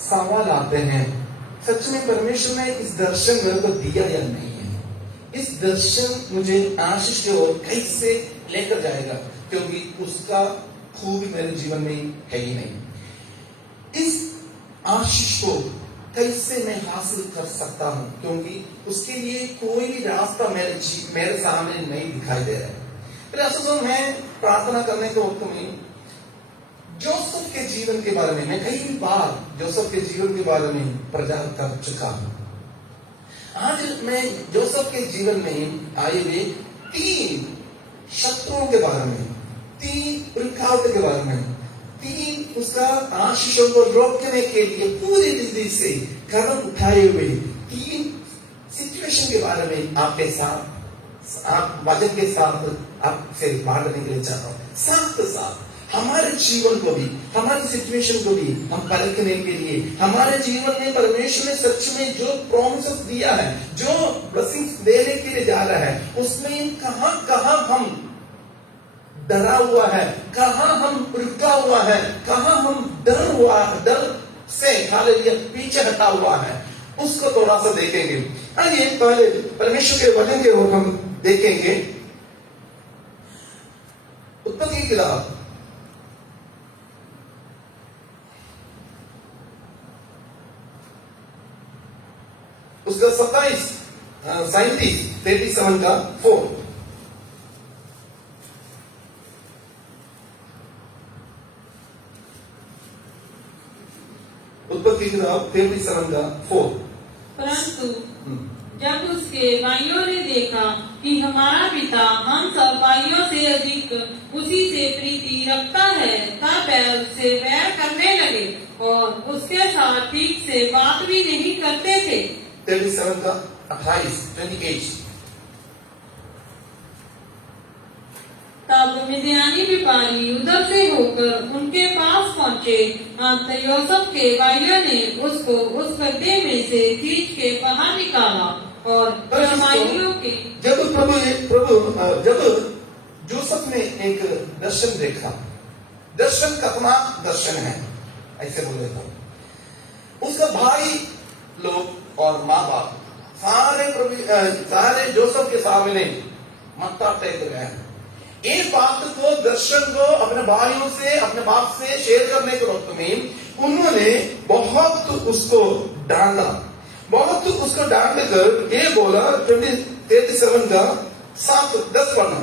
सवाल आते हैं, सच में परमेश्वर ने इस दर्शन मेरे को दिया या नहीं है? इस दर्शन मुझे आशीष की ओर कैसे लेकर जाएगा, क्योंकि उसका खूबी मेरे जीवन में है ही नहीं। इस आशीष को कैसे मैं हासिल कर सकता हूं, क्योंकि उसके लिए कोई भी रास्ता मेरे सामने नहीं दिखाई दे रहा है। फिर मैं प्रार्थना करने के वक्त में जोसेफ के जीवन के बारे में, मैं कई बार जोसेफ के जीवन के बारे में प्रचार कर चुका हूं। आज मैं जोसेफ के जीवन में आए हुए 3 शत्रुओं के बारे में, 3 रुकावटों के बारे में, 3 उसका आशीषों को रोकने के लिए पूरी रीति से कदम उठाए हुए 3 सिचुएशन के बारे में आपके साथ, आप वचन के साथ आपसे बांटने के लिए चाहता हूं। साथ साथ हमारे जीवन को भी, हमारी सिचुएशन को भी हम परखने के लिए, हमारे जीवन में परमेश्वर ने सच में जो प्रॉमिसेस दिया है, जो ब्लेसिंग्स देने के लिए जा रहा है, उसमें कहां कहां हम डरा हुआ है, कहां हम रुका हुआ है, कहां हम डर से हालेलुया पीछे हटा हुआ है, उसको थोड़ा सा देखेंगे। आइए पहले परमेश्वर के वचन के ओर हम देखेंगे। उत्पत्ति की किताब उसका 37 का 4। उत्पत्ति की किताब 37 का 4। परंतु जब उसके भाइयों ने देखा कि हमारा पिता हम सब भाइयों से अधिक उसी से प्रीति रखता है, तब वह उससे वैर करने लगे और उसके साथ ठीक से बात भी नहीं करते थे। 37 का 28। तब मिद्यानी व्यापारी उधर से होकर उनके पास पहुँचे। अंत योसेफ के भाइयों ने उसको उस गड्ढे में से खींच के बाहर निकाला और इस्माइलियों के जब जोसेफ ने एक दर्शन देखा, दर्शन कतना दर्शन है ऐसे बोल देता हूं। उसका भाई लोग और माँ बाप सारे जोसेफ के सामने मत्था टेक गए। एक बात को, दर्शन को अपने भाइयों से, अपने बाप से शेयर करने के वक्त में उन्होंने बहुत उसको डांटा, बहुत उसको डांट कर ये बोला। 37 का 7-10 पढ़ना।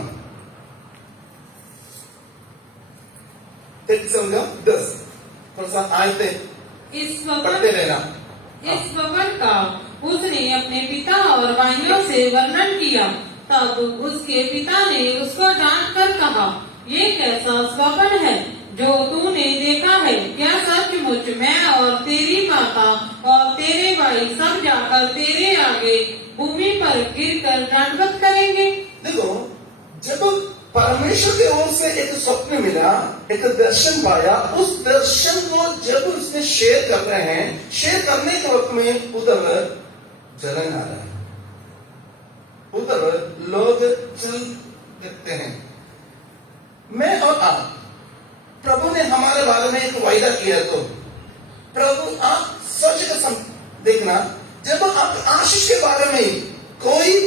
37 का 10 थोड़ा सा आयते पढ़ते रहना। इस वचन का उसने अपने पिता और भाइयों से वर्णन किया। तब उसके पिता ने उसको डांट कर कहा, ये कैसा स्वप्न है जो तूने देखा है? क्या सचमुच मैं और तेरी माता और तेरे भाई सब जाकर तेरे आगे भूमि पर गिरकर दंडवत करेंगे? देखो, जब परमेश्वर की ओर से एक स्वप्न मिला, एक दर्शन पाया, उस दर्शन को जब उसने शेयर कर रहे हैं, शेयर करने के वक्त में उधर जलन आ रहा है, उधर लोग चल देखते हैं। मैं और आप, प्रभु ने हमारे बारे में एक वायदा किया, तो प्रभु आप सोच कर देखना, जब आप आशीष के बारे में कोई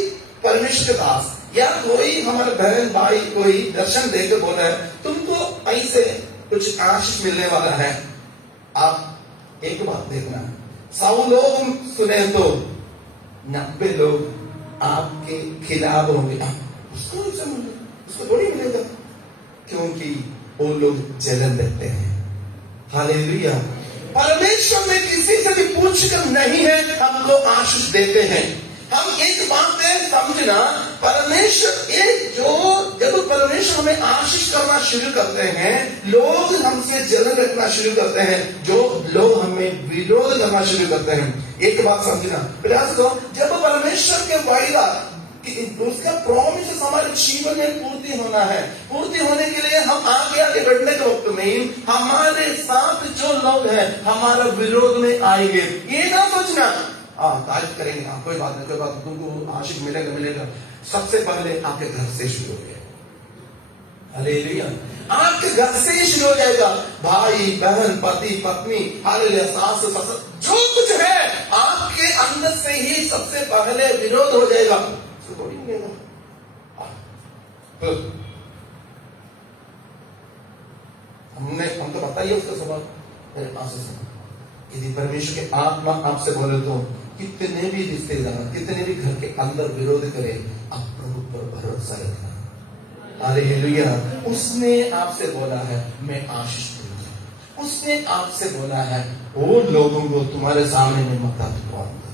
परमेश्वर के दास या कोई हमारे बहन भाई कोई दर्शन देकर बोला है तुमको ऐसे कुछ आशीष मिलने वाला है, आप एक बात देखना, 100 लोग सुने तो 90 लोग आपके खिलाफ होंगे। उसको थोड़ी मिलेगा, क्योंकि वो लोग जलन देते हैं। हालेलुया। परमेश्वर में किसी से भी पूछकर नहीं है हमको आशीष देते हैं। हम एक बात है समझना, परमेश्वर जब परमेश्वर हमें आशीष करना शुरू करते हैं, लोग हमसे जलन रखना शुरू करते हैं, जो लोग हमें विरोध करना शुरू करते हैं। एक बात समझना, प्रयास करो, जब परमेश्वर के वायदा उसका प्रॉमिस हमारे जीवन में पूर्ति होना है, पूर्ति होने के लिए हम आगे बढ़ने के वक्त में हमारे साथ जो लोग हैं हमारा विरोध में आएंगे। ये ना सोचना तारीफ करेंगे, कोई बात नहीं, कोई बात, तुमको आशीष मिलेगा। सबसे पहले आपके घर से शुरू हो गया। हालेलुया। आपके घर से ही शुरू हो जाएगा। भाई बहन, पति पत्नी, हालेलुया, सास ससुर, जो कुछ है आपके अंदर से ही सबसे पहले विरोध हो जाएगा। उसको थोड़ी मिलेगा। हम तो बताइए उसका स्वभाव मेरे पास से। यदि परमेश्वर के आत्मा आपसे बोले तो कितने भी रिश्तेदार, कितने भी घर के अंदर विरोध करे, आप प्रभु पर भरोसा रखना। हालेलुया। उसने आपसे बोला है मैं आशीष दूंगा। उसने आपसे बोला है वो लोगों को तुम्हारे सामने में मत दुआऊंगा।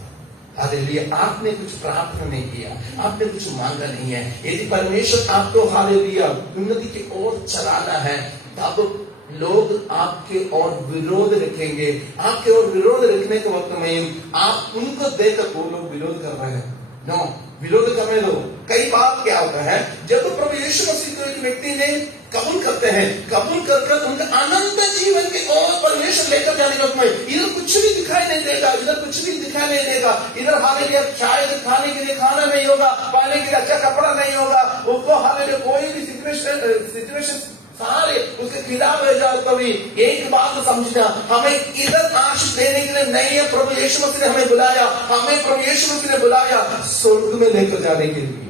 हालेलुया। आपने कुछ प्राप्त नहीं किया, आपने कुछ मांगा नहीं है। यदि परमेश्वर आपको हालेलुया उन्नति की ओर चलाना है, तब लोग आपके और विरोध रखेंगे। आपके और विरोध रखने के वक्त में आप उनको देखकर वो लोग विरोध कर रहे हैं, नो, विरोध करने दो। कई बार क्या होता है, जब प्रभु यीशु मसीह को एक व्यक्ति ने कबूल करते हैं, कबूल कर उनका अनंत जीवन के और परमेश्वर लेकर जाने के वक्त में इधर कुछ भी दिखाई नहीं देगा, इधर कुछ भी दिखाई नहीं देगा। इधर हालेलुया शायद खाने के लिए खाना नहीं होगा, पहनने के लिए अच्छा कपड़ा नहीं होगा, उसको हालेलुया कोई भी सिचुएशन सारे उसके खिलाफ रह जाओ। कभी एक बात समझना, हमें इधर आशीष देने के लिए नहीं है प्रभु यीशु मसीह ने हमें बुलाया, हमें प्रभु यीशु मसीह ने बुलाया स्वर्ग में लेकर जाने के लिए।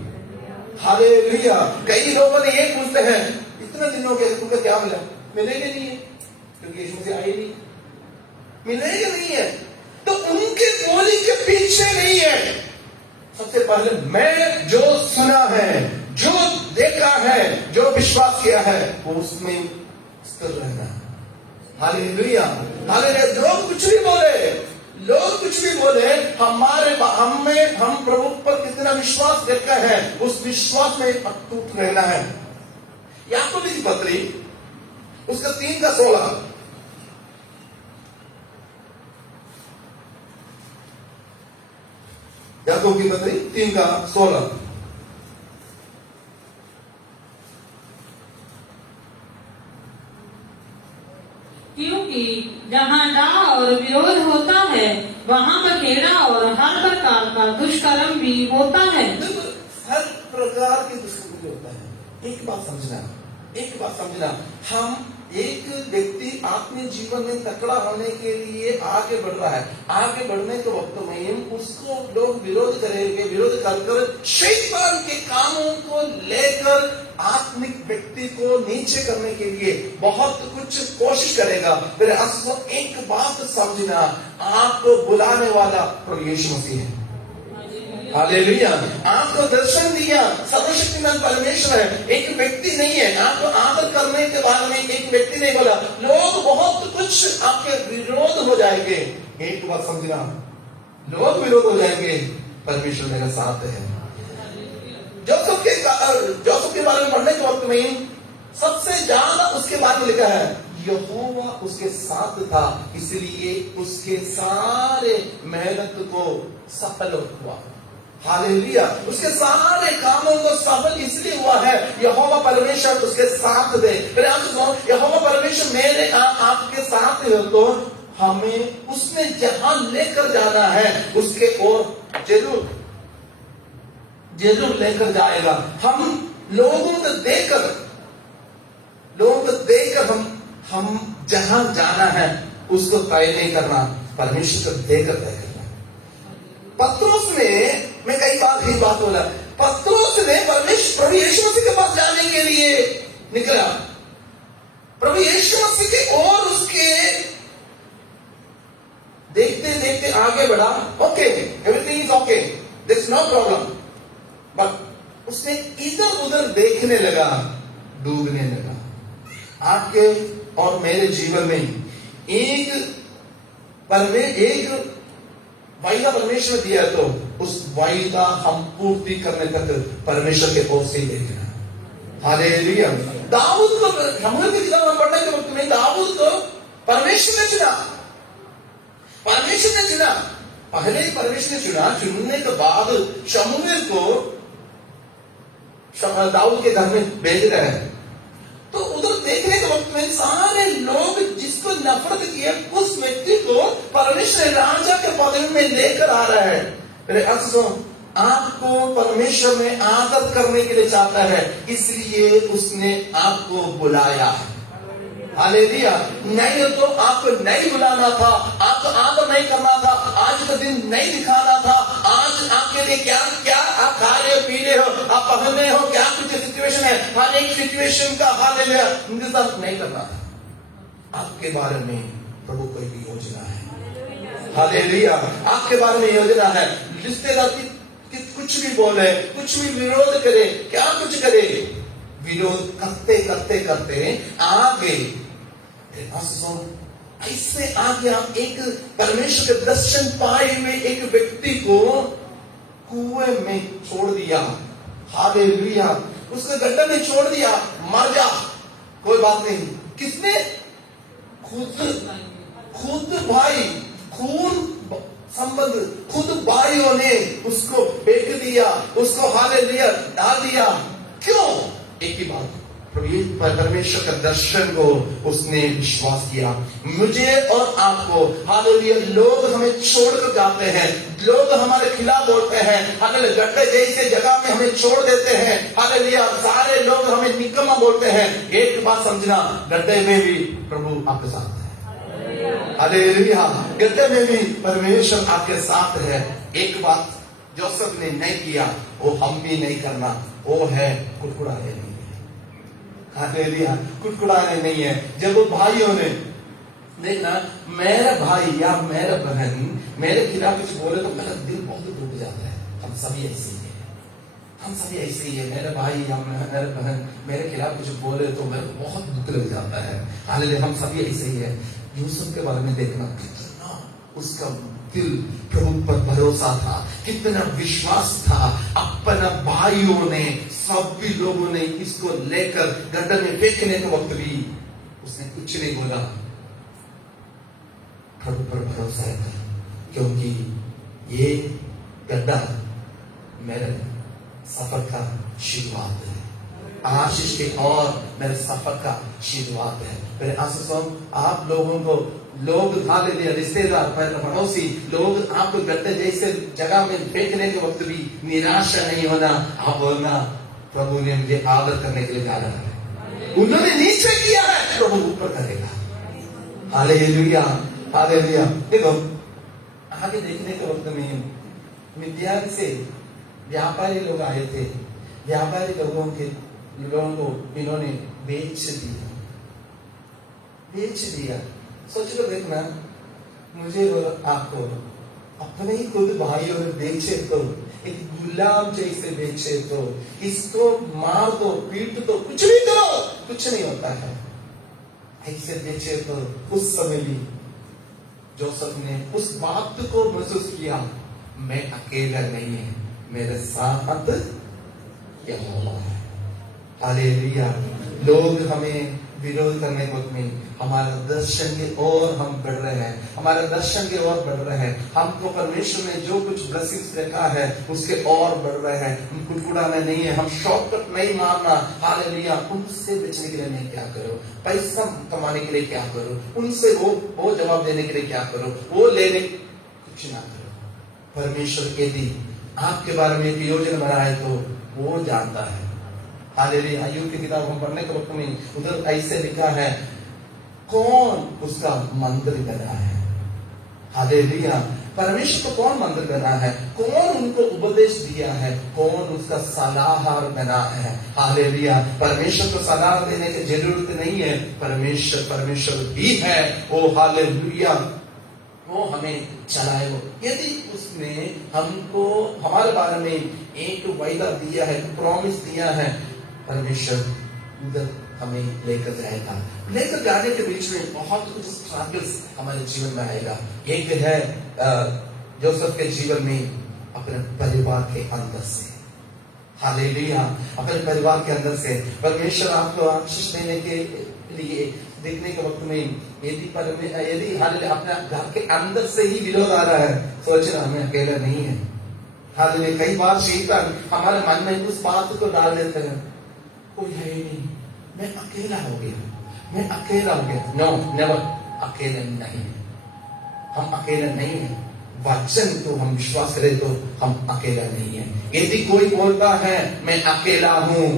हालेलुया। कई लोगों ने ये पूछते हैं इतने दिनों के तुमको क्या मिला? मिलेगा नहीं है, क्योंकि यीशु मसीह आए नहीं, मिलेगा नहीं है। तो उनके बोली के पीछे नहीं है। सबसे पहले मैं जो सुना है, जो देखा है, जो विश्वास किया है, वो उसमें स्थिर रहना। हालेलुया। हालेलुया। लोग कुछ भी बोले, लोग कुछ भी बोले, हम प्रभु पर कितना विश्वास रखा है, उस विश्वास में अटूट रहना है। याकूब की पत्री उसका 3:16, याकूब की पत्री 3:16, क्योंकि जहाँ डाह और विरोध होता है, वहाँ बखेड़ा और हर प्रकार का दुष्कर्म भी होता है। हर प्रकार के दुष्कर्म भी होता है। एक बात समझना, हम एक व्यक्ति अपने जीवन में तकड़ा होने के लिए आगे बढ़ रहा है, आगे बढ़ने के वक्त में उसको लोग विरोध करेंगे, विरोध कर शैतान के कामों को लेकर आत्मिक व्यक्ति को नीचे करने के लिए बहुत कुछ कोशिश करेगा। फिर आपको एक बात समझना, आपको बुलाने वाला प्रभु यीशु मसीह है। हालेलुया। आपको दर्शन दिया सर्वशक्तिमान परमेश्वर है, एक व्यक्ति नहीं है। आपको आदर करने के बाद में एक व्यक्ति नहीं बोला, लोग बहुत कुछ आपके विरोध हो जाएंगे। एक बात समझना, लोग विरोध हो जाएंगे, परमेश्वर मेरे साथ है। जोसेफ के बारे में पढ़ने के वक्त में सबसे ज्यादा उसके बारे में लिखा है यहोवा उसके साथ था, इसलिए उसके सारे मेहनत को सफल हुआ। हालेलुया। उसके सारे कामों को सफल इसलिए हुआ है, यहोवा परमेश्वर उसके साथ दे। फिर आप सुनो, यहोवा परमेश्वर मेरे आपके साथ हो तो हमें उसने जहां लेकर जाना है उसके ओर जरूर लेकर जाएगा। हम लोगों को देकर हम जहां जाना है उसको तय नहीं करना, परमेश्वर को देकर तय करना। पत्रोस ने, मैं कई बार ही बात बोला, पत्रोस ने प्रभु यीशु मसीह के पास जाने के लिए निकला, प्रभु यीशु मसीह के और उसके देखते देखते आगे बढ़ा। Okay, everything is okay, there is no problem, but उसने इधर उधर देखने लगा, डूबने लगा। आपके और मेरे जीवन में एक वायदा परमेश्वर दिया, तो उस वायदा हम पूर्ति करने तक परमेश्वर के ओर से ही देखना। हालेलुया। दाऊद को शमूएल की किताब में पढ़ने के वक्त में दाऊद को परमेश्वर ने चुना, पहले ही परमेश्वर ने चुना। चुनने के बाद शमूएल को दाऊद के घर में भेज रहे हैं, तो उधर देखने के वक्त में सारे लोग जिसको नफरत किए उस व्यक्ति को परमेश्वर राजा के पद में लेकर आ रहा है। आपको परमेश्वर में आदर करने के लिए चाहता है, इसलिए उसने आपको बुलाया है। हालेलुया। नहीं तो आपको नहीं बुलाना था, आपको आदर नहीं करना था, आज का दिन नहीं दिखाना था। आज आपके लिए क्या क्या आप खा रहे हो, पी रहे हो, आप पहन रहे हो, क्या कुछ सिचुएशन है, हर एक सिचुएशन का हालेलुया इंतजार नहीं करना था। आपके बारे में प्रभु कोई भी योजना है। हालेलुया। आपके बारे में योजना है। रिश्तेदार की कुछ भी बोले, कुछ भी विरोध करे, क्या कुछ करे, विरोध करते करते करते आगे ऐसे आगे आप एक परमेश्वर के दर्शन पाए हुए एक व्यक्ति को कुएं में छोड़ दिया। हालेलुया। उसको गड्ढे में छोड़ दिया, मर जा, कोई बात नहीं। किसने? खुद भाई, खून संबंध, खुद भाइयों ने उसको फेंक दिया, उसको हालेलुया डाल दिया। क्यों? एक ही बात, परमेश्वर का दर्शन को उसने विश्वास किया। मुझे और आपको हालेलुया लोग हमें छोड़कर जाते हैं, लोग हमारे खिलाफ बोलते हैं, हालेलुया गड्ढे जैसे जगह में हमें छोड़ देते हैं, हालेलुया सारे लोग हमें निकम्मा बोलते हैं। एक बात समझना, गड्ढे में भी प्रभु आपके साथ है। हालेलुया। गड्ढे में भी परमेश्वर आपके साथ है। एक बात जोसेफ ने नहीं किया, वो हम भी नहीं करना, वो है कुड़कुड़ाने नहीं है। हालेलुया। कुड़कुड़ाने नहीं है। जब वो भाइयों ने देखना, मेरा भाई या मेरा बहन मेरे खिलाफ कुछ बोले तो मेरा दिल बहुत टूट जाता है। हम सभी ऐसे ही है, हम सभी ऐसे ही है। मेरे भाई या मेरे बहन मेरे खिलाफ कुछ बोले तो मेरे को बहुत दुख लग जाता है। हालेलुया। हम सभी ऐसे ही है। यूसुफ के बारे में देखना, कितना उसका दिल प्रभु पर भरोसा था, कितना विश्वास था। अपना भाइयों ने, सभी लोगों ने इसको लेकर गड्ढे में फेंकने के वक्त भी उसने कुछ नहीं बोला। प्रभु पर भरोसा है, क्योंकि ये गड्ढा मेरे सफर का शुरुआत है, आशीष के और मेरे सफर का शुरुआत है। मेरे आशीषों, आप लोगों को लोग हालेलुया रिश्तेदार, पड़ोसी लोग आपको गड्ढे जैसे जगह में फेंकने के वक्त भी निराशा नहीं होना। आप बोलना, प्रभु ने मुझे आदर करने के लिए जा रहा है, उन्होंने नीचे किया है, प्रभु ऊपर करेगा। हालेलुया। हालेलुया। देखो आगे देखने के वक्त में मिद्यान से व्यापारी लोग आए थे। व्यापारी लोगों को इन्होंने बेच दिया। सोच लो, देखना, मुझे और आपको अपने ही खुद भाइयों ने बेचे तो, एक गुलाम जैसे बेचे तो, इसको मार दो, पीट दो, कुछ भी करो, कुछ नहीं होता है। ऐसे बेचे तो उस समय भी जोसेफ ने उस बात को महसूस किया, मैं अकेला नहीं है, मेरे साथ यहोवा है। हालेलुया। लोग हमें विरोध करने के वक्त में हमारा दर्शन की ओर हम बढ़ रहे हैं, हमारा दर्शन की ओर बढ़ रहे हैं। हमको परमेश्वर ने जो कुछ ब्लेसिंग्स रखा है उसके और बढ़ रहे हैं। हम कुड़कुड़ाना नहीं है, हम शॉर्टकट नहीं मारना। हालेलुया। उनसे बचने के लिए मैं क्या करूं, पैसा कमाने के लिए क्या करूं, उनसे वो जवाब देने के लिए क्या करूं, वो लेने कुछ ना करो। परमेश्वर यदि आपके बारे में एक योजना बनाए तो वो जानता है। हालेलुया। अय्यूब की किताब हम पढ़ने के वक्त में उधर ऐसे लिखा है, कौन उसका मंदिर बना है। हालेलुया। परमेश्वर को कौन मंदिर बना है, कौन उनको उपदेश दिया है, कौन उसका सलाहकार बना है। हालेलुया। परमेश्वर को सलाह देने की जरूरत नहीं है, परमेश्वर भी है वो। हालेलुया। वो हमें चलाए। वो यदि उसने हमको हमारे बारे में एक वायदा दिया है, प्रॉमिस दिया है, परमेश्वर उधर हमें लेकर जाएगा। लेकर जाने के बीच में बहुत कुछ स्ट्रगल्स हमारे जीवन में आएगा। एक है जोसेफ के जीवन में अपने परिवार के अंदर से। हालेलुया। अपने परिवार के अंदर से परमेश्वर आपको आशीष देने के लिए देखने के वक्त में यदि हालेलुया अपने घर के अंदर से ही विरोध आ रहा है, सोचना हमें अकेला नहीं है। हालेलुया। कई बार शैतान हमारे मन में उस बात को डाल देते हैं, कोई है ही नहीं, मैं अकेला हो गया। नो नेवर, अकेले नहीं है, हम अकेले नहीं है। वचन को हम विश्वास करें तो हम अकेला नहीं है। यदि कोई बोलता है मैं अकेला हूं,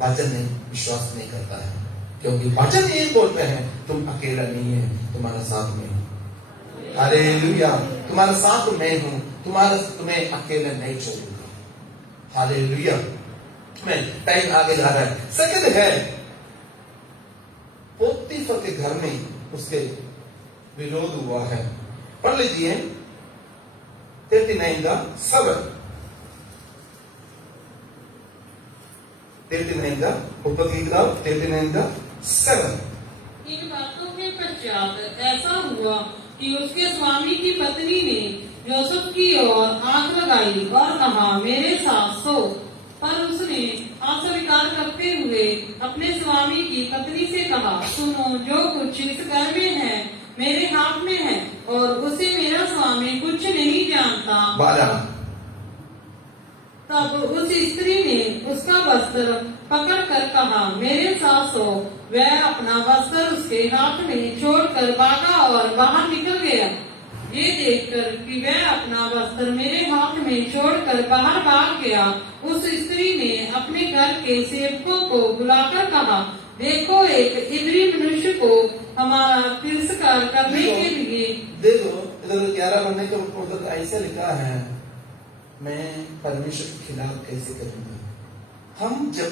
वचन नहीं विश्वास नहीं करता है, क्योंकि वचन ये बोलते हैं तुम अकेला नहीं है, तुम्हारा साथ में हूं। हालेलुया, तुम्हारा साथ में हूं, तुम्हें अकेला नहीं छोड़ूंगा। हालेलुया। मैं टाइम आगे जा रहा है। सेकंड है, पोतीफर के घर में उसके विरोध हुआ है। पढ़ लीजिए 39 का 7, 39 का ऊपर की किताब 39 का 7। इन बातों के पश्चात ऐसा हुआ कि उसके स्वामी की पत्नी ने जोसेफ की ओर आंख लगाई और कहा मेरे साथ सो। पर उसने अस्वीकार करते हुए अपने स्वामी की पत्नी से कहा सुनो, जो कुछ इस घर में है मेरे हाथ में है और उसे मेरा स्वामी कुछ नहीं जानता। 12। तब उस स्त्री ने उसका वस्त्र पकड़कर कहा मेरे साथ सो। वह अपना वस्त्र उसके हाथ में छोड़कर भागा और बाहर निकल गया। ये देखकर कि वह अपना वस्त्र मेरे हाथ में छोड़कर बाहर भाग गया, उस स्त्री ने अपने घर के सेवकों को बुलाकर कहा देखो, एक इब्री मनुष्य को हमारा तिरस्कार करने के लिए। देखो इधर 11 बनने का मतलब ऐसा लिखा है, मैं परमेश्वर के खिलाफ कैसे करूंगा। हम जब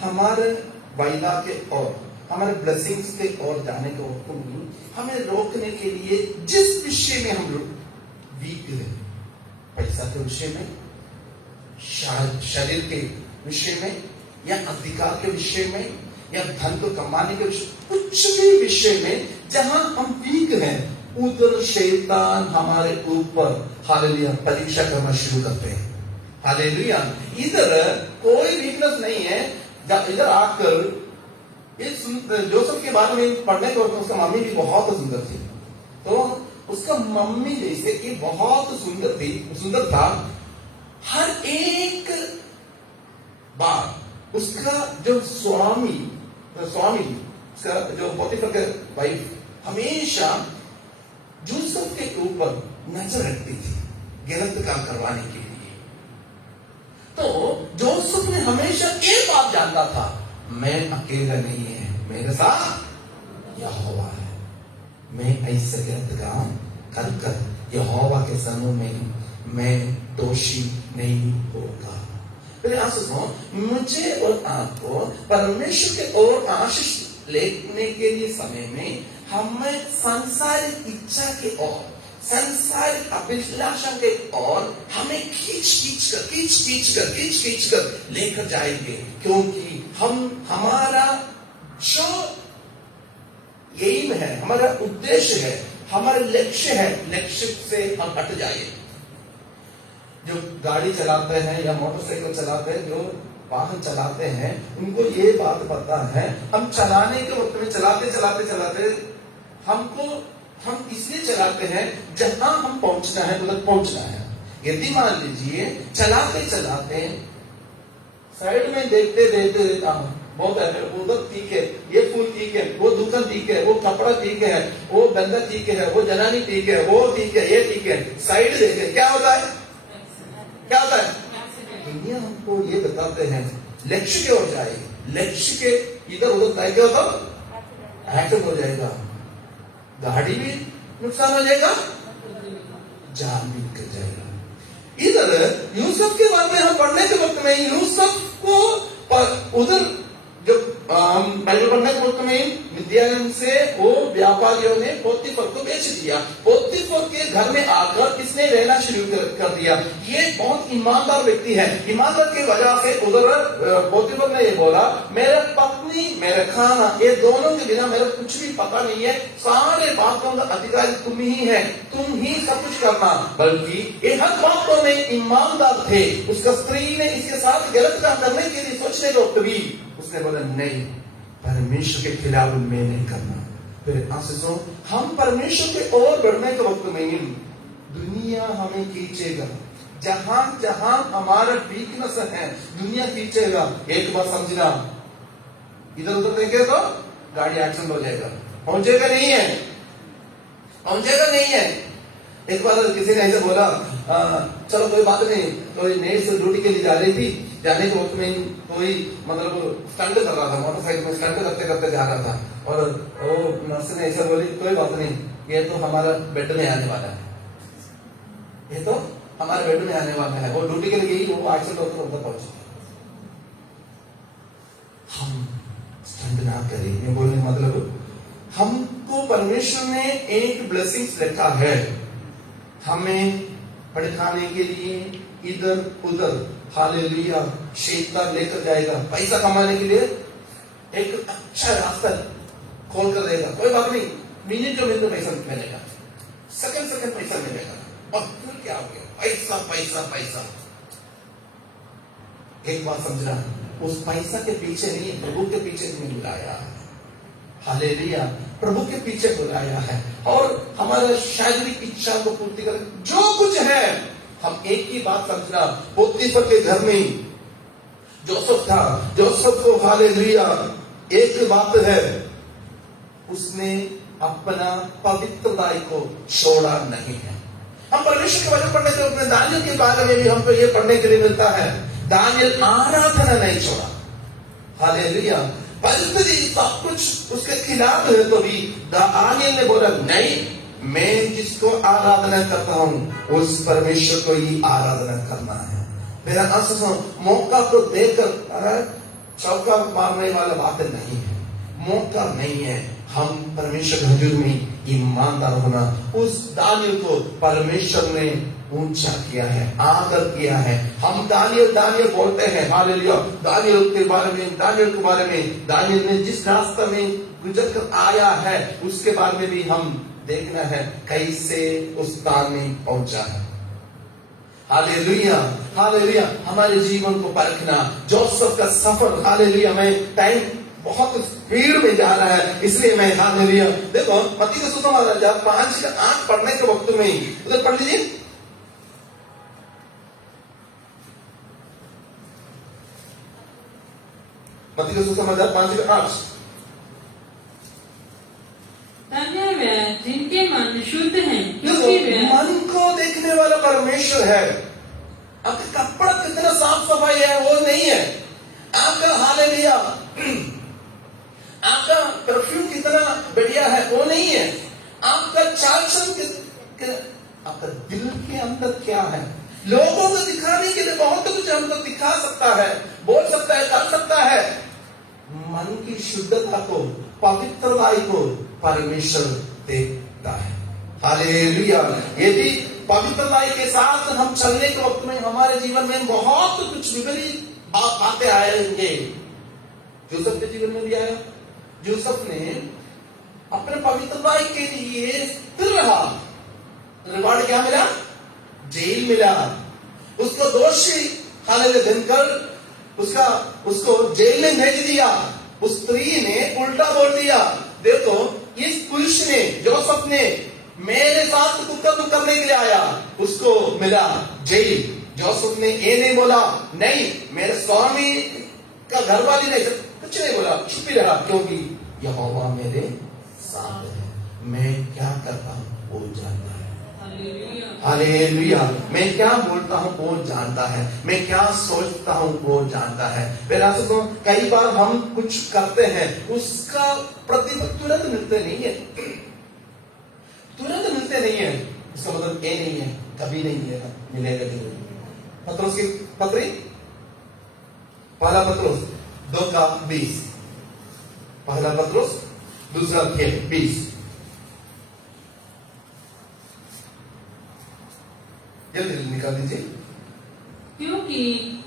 हमारे वायदा के और हमारे ब्लेसिंग्स के ओर जाने को हमें रोकने के लिए जिस विषय में हम लोग वीक है, पैसा के विषय में, शरीर के विषय में, या अधिकार के विषय में, या धन को कमाने के विषय, कुछ भी विषय में जहां हम वीक हैं, उधर शैतान हमारे ऊपर हालेलुया परीक्षा करना शुरू करते हैं। हालेलुया। इधर कोई वीकनेस नहीं है। जब इधर आकर इस जोसेफ के बारे में पढ़ने को, उसका मम्मी भी बहुत सुंदर थी, तो उसका मम्मी जैसे कि बहुत सुंदर थी, सुंदर था। हर एक बार उसका जो स्वामी उसका जो पोतीफर के वाइफ हमेशा जोसेफ के ऊपर नजर रखती थी गलत काम करवाने के लिए। तो जोसेफ ने हमेशा एक बात जानता था, मैं अकेला नहीं है, मेरे साथ यहोवा है। मैं ऐसे गलत काम कर यहोवा के समूह में मैं दोषी नहीं होगा। मेरे आप सुनो, मुझे और आपको परमेश्वर के ओर आशीष लेने के लिए समय में हमें सांसारिक इच्छा के ओर, सांसारिक अभिलाषा के ओर हमें खींच खींच कर लेकर जाएंगे, क्योंकि हमारा जो एम है, हमारा उद्देश्य है, हमारा लक्ष्य है, लक्ष्य से हम हट जाए। जो गाड़ी चलाते हैं या मोटरसाइकिल चलाते हैं, जो वाहन चलाते हैं, उनको ये बात पता है, हम चलाने के वक्त में चलाते हम इसलिए चलाते हैं जहां हम पहुंचना है मतलब पहुंचना है। यदि मान लीजिए चलाते साइड में देखते बहुत है, उधर ठीक है, ये फूल ठीक है, वो दुकान ठीक है, वो कपड़ा ठीक है, वो बंदा ठीक है, वो जनानी ठीक है, वो ठीक है, ये ठीक है, साइड देखे क्या होता है? दुनिया हमको ये बताते हैं लक्ष्य की ओर जाए, लक्ष्य के इधर उधर क्या होता, एक्सीडेंट हो जाएगा, गाड़ी भी नुकसान हो जाएगा, जान भी निकल जाएगा। इधर यूसुफ के बारे में हम पढ़ने के वक्त में यूसुफ को उधर जब बाइबल पढ़ने के वक्त में मिद्यान से वो व्यापारियों ने पोतीफर को बेच दिया। पोतीफर के घर में आकर किसने रहना शुरू कर दिया? ये बहुत ईमानदार व्यक्ति है। ईमानदार की वजह से उधर पोतीफर ने ये बोला, मेरे पत्नी मेरे खाना ये दोनों के बिना मेरा कुछ भी पता नहीं है, सारे बातों का अधिकारी तुम ही है, तुम ही सब कुछ करना। बल्कि ये हर बातों में ईमानदार थे। उसका स्त्री ने इसके साथ गलत काम करने के लिए सोचने के वक्त भी उसने बोला नहीं, परमेश्वर के खिलाफ मैं नहीं करना। फिर आशीषों, हम परमेश्वर के ओर बढ़ने के वक्त में दुनिया हमें खींचेगा, जहां जहां हमारा वीकनेस है दुनिया खींचेगा। एक बार समझना, इधर उधर देखे तो गाड़ी एक्सीडेंट हो जाएगा, पहुंचेगा नहीं है। एक बार किसी ने ऐसे बोला, चलो कोई बात नहीं, कोई नेट से ड्यूटी के लिए जा रही थी, जाने के वक्त में कोई मतलब स्टंट कर रहा था, मोटरसाइकिल में स्टंट करते करते जा रहा था, और वो नर्स ने ऐसा बोली, कोई बात नहीं, ये तो हमारा बेड में आने वाला है, ये तो हमारे बेड में आने वाला है। वो ड्यूटी के लिए गई, वो एक्सीडेंट होकर उधर पहुंची। हम स्टंट ना करें, ये बोलने का मतलब हमको परमेश्वर ने एक ब्लेसिंग्स रखा है, हमें पढ़ाने के लिए इधर उधर, हालेलुया, शैतान लेकर जाएगा, पैसा कमाने के लिए एक अच्छा रास्ता खोल कर देगा। कोई बात नहीं, मिनट जो मिनट पैसा मिलेगा, सेकंड सेकंड पैसा मिलेगा, और फिर क्या हो गया, पैसा पैसा पैसा। एक बात समझना, उस पैसा के पीछे नहीं, प्रभु के पीछे नहीं बुलाया, हालेलुया, प्रभु के पीछे बुलाया है, और हमारे शारीरिक इच्छा को पूर्ति कर जो कुछ है। हम एक ही बात समझना, पोतीफर के घर में जोसेफ था, जोसेफ को हालेलुया एक बात है, उसने अपना पवित्रताई को छोड़ा नहीं है। हम परमेश्वर के वचन पढ़ने के अपने दानियल के बारे में भी हमको ये पढ़ने के लिए मिलता है, दानियल आराधना नहीं छोड़ा, हालेलुया। परिस्थिति सब कुछ उसके खिलाफ है, तो भी दानियल ने बोला नहीं, मैं जिसको आराधना करता हूं उस परमेश्वर को ही आराधना करना है। मेरा मौका को देखकर चौका मारने वाला बात नहीं है, मौका नहीं है। हम परमेश्वर के हजूर में ईमानदार होना, उस दानियल को परमेश्वर ने ऊंचा किया है, आदर किया है। हम दानियल बोलते हैं, हालेलुया, दानियल के बारे में, दानियल ने जिस रास्ते में गुजर कर आया है उसके बारे में भी हम देखना है, कैसे उस स्थान में पहुंचा है। Hallelujah, hallelujah. हमारे जीवन को परखना, जोसेफ का सफर, हालेलुया। मैं टाइम बहुत स्पीड में जा रहा है, इसलिए मैं हालेलुया। देखो मत्ती का सुसमाचार 5:8 पढ़ने के वक्त में ही उधर पढ़ लीजिए। मत्ती का सुसमाचार 5:8। धन्य वे जिनके मन शुद्ध हैं, क्योंकि वे मन को देखने वाला परमेश्वर है। आपका कपड़ा कितना साफ सफाई है वो नहीं है, आपका हालेलुया आपका परफ्यूम कितना बढ़िया है वो नहीं है, आपका चाल चलन, आपका दिल के अंदर क्या है। लोगों को दिखाने के लिए बहुत कुछ हमको दिखा सकता है, बोल सकता है, कर सकता है। मन की शुद्धता को, पवित्रता को परमेश्वर देखता है, हालेलुया। यदि पवित्रता के साथ हम चलने के वक्त में हमारे जीवन में बहुत कुछ विपरीत बातें आएंगे। यूसुफ के जीवन में भी आया। यूसुफ ने अपने पवित्रता के लिए स्थिर रहा, रिवार्ड क्या मिला? जेल मिला। उसको दोषी हालेलुया बनकर उसको जेल में भेज दिया। उस स्त्री ने उल्टा बोल दिया, देखो इस पुरुष ने, जोसेफ ने मेरे साथ कुकर्म करने के लिए आया, उसको मिला जेल। जोसेफ ने ये नहीं बोला, नहीं मेरे स्वामी का घर वाली ने कुछ नहीं बोला, चुप ही रहा, क्योंकि यहोवा मेरे साथ है, मैं क्या करता हूं वो जानता है, हालेलुया। मैं क्या बोलता हूं वो जानता है, मैं क्या सोचता हूं वो जानता है। मेरा दोस्तों, कई बार हम कुछ करते हैं, उसका प्रतिफल तुरंत मिलते नहीं है, तुरंत मिलते नहीं है। इसका मतलब ये नहीं है कभी नहीं मिलेगा जरूर। पत्रोस की पत्री, पहला पत्रोस 2:20, पहला पत्रोस 2:20। जल्दी निकाल दीजिए। क्योंकि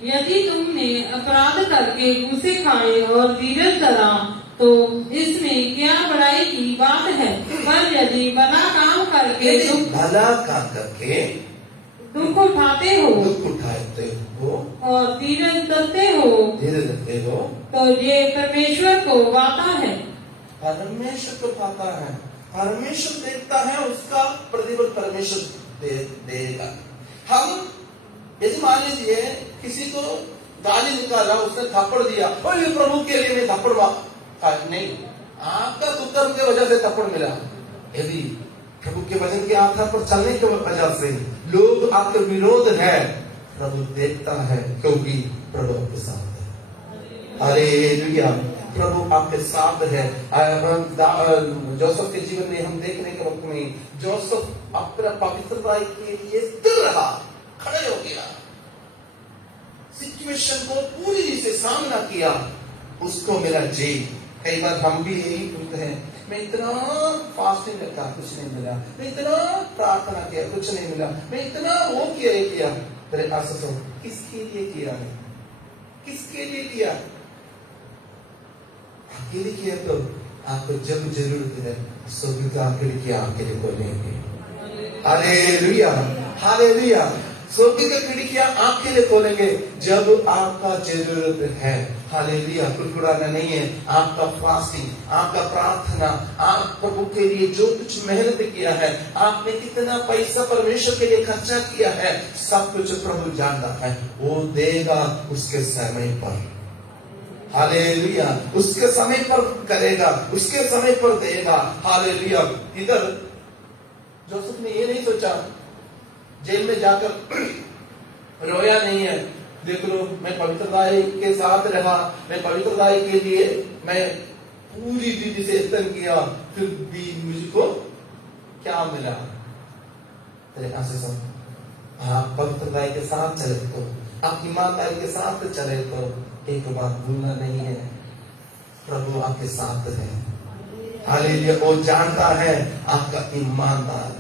यदि तुमने अपराध करके घूसे खाए और धीरज धरा तो इसमें क्या बड़ाई की बात है। पर यदि भला काम करके भला काम करके दुख उठाते हो और धीरज धरते हो तो ये परमेश्वर को पाता है, परमेश्वर को पाता है, परमेश्वर देखता है, उसका प्रतिफल परमेश्वर देगा। हम यदि मान लीजिए किसी को गाली निकाला, उसने थप्पड़ दिया, और ये प्रभु के लिए मैं थप्पड़ नहीं, आपका कुकर्म की वजह से थप्पड़ मिला। यदि प्रभु के वचन के आधार पर चलने की वजह से लोग आपके विरोध है, प्रभु देखता है, क्योंकि प्रभु आपके साथ है। हालेलुया, प्रभु आपके साथ है। जोसेफ के जीवन में हम देखने के वक्त में जोसेफ अपना पवित्रता के लिए स्थिर रहा, खड़े हो गया, सिचुएशन को पूरी से सामना किया, उसको मिला जेल। कई बार हम भी यही बोलते हैं, मैं इतना फास्टिंग रखा, कुछ नहीं मिला, मैं इतना प्रार्थना किया, कुछ नहीं मिला, मैं इतना वो किया, ये किया। तेरे आसपास किसके लिए किया है? किसके लिए किया? आपके लिए किया तो आपको जब जरूरत है स्वर्ग का आपके लिए किया, आपके लिए खोलेंगे। हालेलुया, हालेलुया, स्वर्ग की खिड़कियां आपके लिए खोलेंगे जब आपका जरूरत है। हालेलुया, कुड़कुड़ाना नहीं है। आपका फास्टिंग, आपका प्रार्थना, आप प्रभु के लिए जो कुछ मेहनत किया है, आपने कितना पैसा परमेश्वर के लिए खर्चा किया है, सब कुछ प्रभु जानता है। वो देगा उसके समय पर। हालेलुया, उसके समय पर करेगा, उसके समय पर देगा। हालेलुया। इधर जोसेफ ने ये नहीं सोचा, जेल में जाकर रोया नहीं है, देख लो मैं पवित्रताई के साथ रहा, मैं पवित्रताई के लिए मैं पूरी विधि से यत्न किया, फिर भी मुझको क्या मिला? तेरे आंसू सब आप पवित्रताई के साथ चले तो, आप ईमानदारी के साथ चले तो एक बात भूलना नहीं है, प्रभु आपके साथ है। हालेलुया, वो जानता है आपका ईमानदार,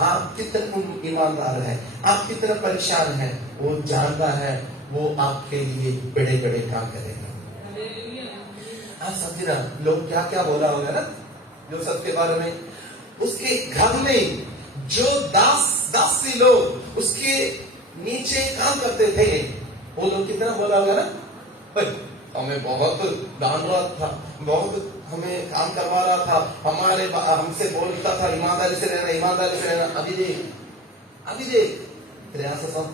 आप कितने ईमानदार है, आप कितना परेशान है, वो जानता है, वो आपके लिए बड़े बड़े काम करेगा। आप समझे ना, लोग क्या क्या बोला होगा ना जोसेफ के बारे में। उसके घर में जो दासी लोग उसके नीचे काम करते थे, वो लोग कितना बोला होगा ना, हमें बहुत डांट रहा था, बहुत हमें काम करवा रहा था, हमसे बोलता था ईमानदारी से रहना, ईमानदारी से रहना। अभी देख प्रयास सब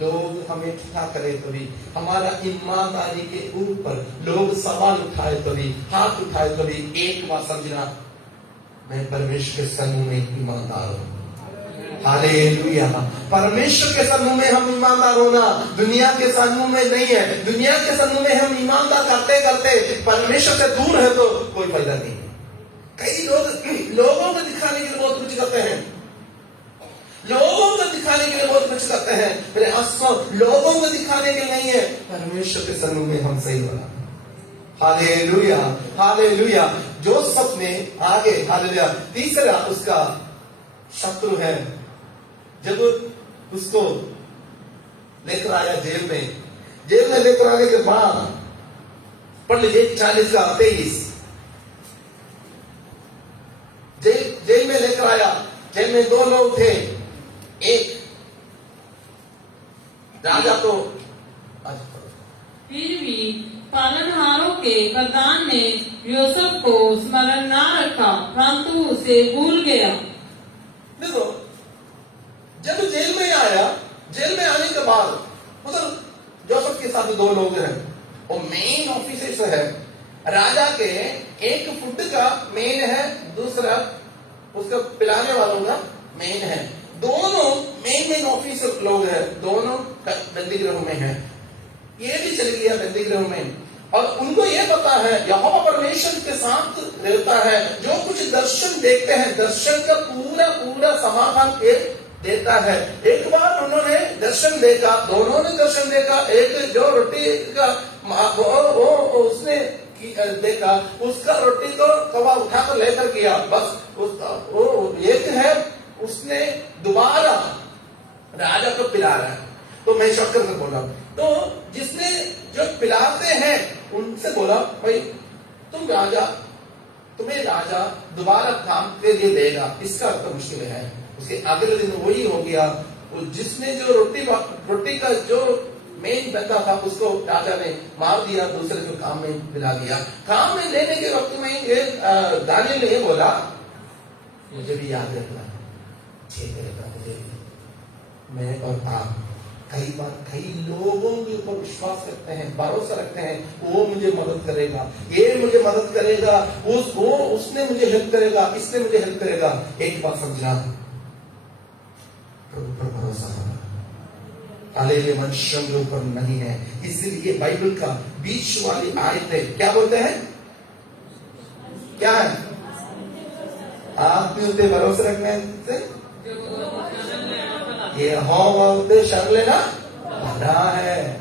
लोग हमें क्या करे तो भी, हमारा ईमानदारी के ऊपर लोग सवाल उठाए तो भी, हाथ उठाए तो भी, एक बात समझना, मैं परमेश्वर के समूह में ईमानदार हूँ। हालेलुया, परमेश्वर के समूह में हम ईमानदार होना, दुनिया के समूह में नहीं है। दुनिया के समूह में हम ईमानदार करते करते परमेश्वर से दूर है तो कोई फायदा नहीं है। कई लोग लोगों को दिखाने के लिए बहुत कुछ करते हैं, लोगों को दिखाने के लिए बहुत कुछ करते हैं, मेरे आसपास लोगों को दिखाने के लिए नहीं है, परमेश्वर के समूह में हम सही बना। Hallelujah, hallelujah. जोसेफ ने आगे, हालेलुया, तीसरा उसका शत्रु है, जब उसको लेकर आया जेल में लेकर आने के बाद पढ़ लीजिए 40:23, जेल में लेकर आया। जेल में 2 लोग थे, एक राजा तो फिर भी पालनहारों के प्रधान ने यूसुफ को स्मरण न रखा, परंतु उसे भूल गया। देखो, जब जेल में आया, जेल में आने के बाद उधर जोसेफ के साथ 2 लोग हैं, वो मेन ऑफिसर है राजा के, एक फूड का मेन है, दूसरा उसका पिलाने वालों का मेन है। दोनों मेन ऑफिसर लोग हैं, दोनों बंदी गृह में हैं। ये भी चल गया बंदी गृह में, और उनको ये पता है यहोवा परमेश्वर के साथ रहता है, जो कुछ दर्शन देखते हैं दर्शन का पूरा पूरा समाधान देता है। एक बार उन्होंने दर्शन देखा, दोनों ने दर्शन देखा, एक जो रोटी का वो उसने देखा, उसका रोटी को कवा उठाकर लेकर गया, बस वो एक है, उसने दोबारा राजा को पिला रहा है। तो मैं शक्कर से बोला, तो जिसने जो पिलाते हैं उनसे बोला, भाई तुम्हें राजा दोबारा काम के लिए देगा, इसका तो मुश्किल है। उसके अगले दिन वही हो गया, जिसने जो रोटी का जो मेन बंदा था उसको राजा ने मार दिया, दूसरे को काम में मिला दिया। काम में लेने के वक्त में दानियल ने ये बोला, मुझे भी याद रखना, 6 करेगा मुझे भी, मैं और आप कई बार कई लोगों के ऊपर विश्वास करते हैं, भरोसा रखते हैं, वो मुझे मदद करेगा, ये मुझे मदद करेगा, उसने मुझे हेल्प करेगा, इसने मुझे हेल्प करेगा। एक बात समझना, प्रभु पर भरोसा होना हालेलुया मनुष्यों के ऊपर नहीं है। इसीलिए बाइबल का बीच वाली आयत है, क्या बोलते हैं, क्या है, आपके ऊपर भरोसा रखने से यहोवा पे शरण लेना भला है,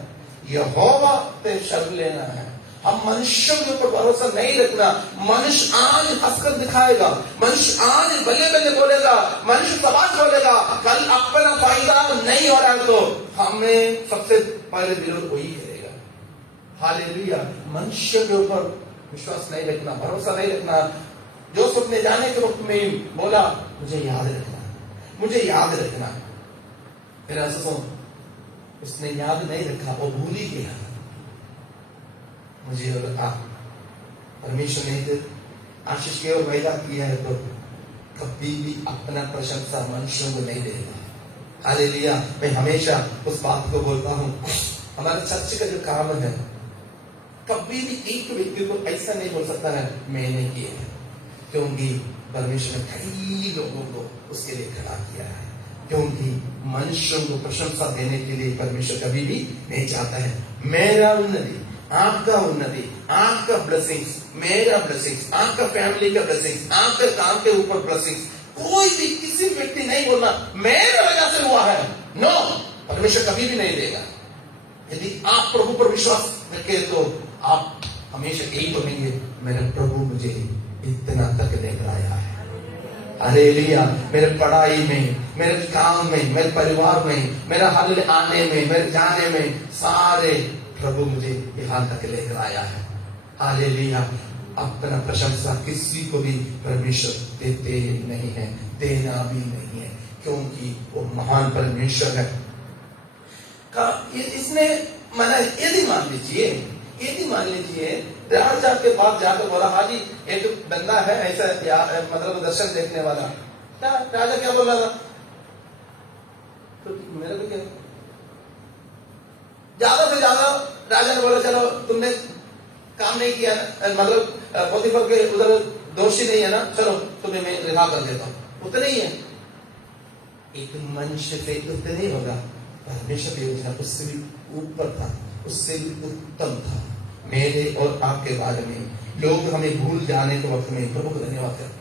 यहोवा पे शरण लेना है। हम मनुष्यों के ऊपर भरोसा नहीं रखना। मनुष्य आज हंसकर दिखाएगा, मनुष्य आज बल्ले बल्ले बोलेगा, मनुष्य समाज बोलेगा, कल अपना फायदा नहीं हो रहा है तो हमें सबसे पहले विरोध वही करेगा। हालेलुया मनुष्य के ऊपर विश्वास नहीं रखना, भरोसा नहीं रखना। जोसेफ ने जाने के वक्त में बोला, मुझे याद रखना, मुझे याद रखना। फिर ऐसा उसने याद नहीं रखा, वो भूल ही गया। मुझे और आप परमेश्वर ने आशीष की ओर वायदा किया है तो कभी भी अपना प्रशंसा मनुष्यों को नहीं देगा। हालेलुया मैं हमेशा उस बात को बोलता हूं, हमारे चर्च का जो काम है, कभी भी एक व्यक्ति को ऐसा नहीं बोल सकता है मैंने किया है, क्योंकि परमेश्वर ने कई लोगों को उसके लिए खड़ा किया है। क्योंकि मनुष्यों को प्रशंसा देने के लिए परमेश्वर कभी भी नहीं चाहता है। मेरा उन्नति, आपका उन्नति, आपका ब्लेसिंग्स, मेरा ब्लेसिंग्स, आपका फैमिली का ब्लेसिंग्स, आपके काम के ऊपर ब्लेसिंग्स, कोई भी किसी व्यक्ति नहीं बोलना मेरे वजह से हुआ है। नो, परमेश्वर कभी भी नहीं देगा। यदि आप प्रभु पर विश्वास रखें तो आप हमेशा यही बोलेंगे, मेरा प्रभु मुझे इतना तक लेकर आया है। हालेलुया मेरे पढ़ाई में, मेरे काम में, मेरे परिवार में, मेरा हल आने में, मेरे जाने में, सारे प्रभु मुझे यहाँ तक लेकर आया है। हालेलुया अपना प्रशंसा किसी को भी परमेश्वर देते नहीं है, देना भी नहीं है, क्योंकि वो महान परमेश्वर है। इसने मैंने यदि मान लीजिए राजा के पास जाकर बोला, हाजी एक बंदा है ऐसा मतलब दर्शन देखने वाला, क्या राजा क्या बोला था, तो मेरे को क्या, ज्यादा से ज्यादा राजा ने बोला चलो तुमने काम नहीं किया, मतलब पोतीफर के उधर दोषी नहीं है ना, चलो तुम्हें मैं रिहा कर देता हूं, उतने ही है। एक मनुष्य से उतने नहीं होगा, परमेश्वर की योजना उससे भी ऊपर था, उससे भी उत्तम था। मेरे और आपके बारे में लोग हमें भूल जाने के वक्त में प्रभु को धन्यवाद करें।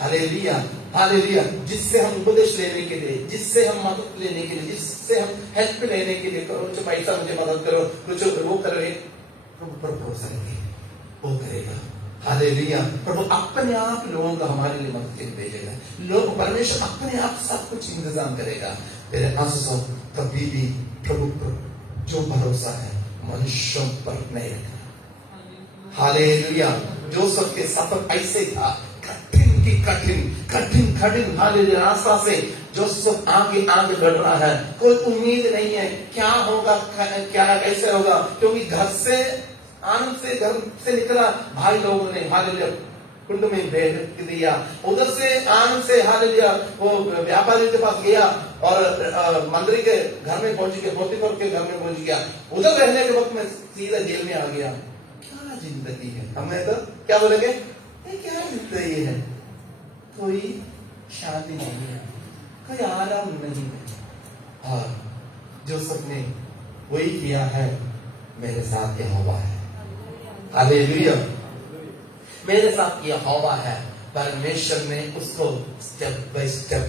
हालेलुया हालेलुया जिससे हम उपदेश लेने के लिए, जिससे हम मदद लेने के लिए, जिससे हम हेल्प लेने के लिए, करो कुछ पैसा मुझे मदद करो, कुछ वो करो, प्रभु पर भरोसा रखिए, वो करेगा। हालेलुया प्रभु अपने आप लोगों का हमारे लिए मदद के भेजेगा। लोग परमेश्वर अपने आप सब कुछ इंतजाम करेगा। मेरे आंसू कभी भी प्रभु पर जो भरोसा है मनुष्यों पर नहीं रखना। हालेलुया जोसेफ के सफर ऐसे था, कठिन की कठिन कठिन कठिन हालेलुया रास्ता से जोसेफ आगे आगे बढ़ रहा है। कोई उम्मीद नहीं है क्या होगा, क्या कैसे होगा, क्योंकि घर से आनंद से घर से निकला भाई लोगों ने हालेलुया कुंड में भेज दिया, उधर से आनंद से हालेलुया वो व्यापारी के पास गया और मंत्री के घर में पहुंच गया, पोतीफर के घर में पहुंच गया। उधर रहने के वक्त में सीधा जेल में आ गया। क्या जिंदगी है, हमें तो क्या बोलेंगे, ये क्या जिंदगी है, कोई शांति नहीं है, कोई आराम नहीं है। और जोसेफ ने वही किया है, मेरे साथ यहोवा है। हालेलुया मेरे साथ यहोवा है। परमेश्वर ने उसको स्टेप बाय स्टेप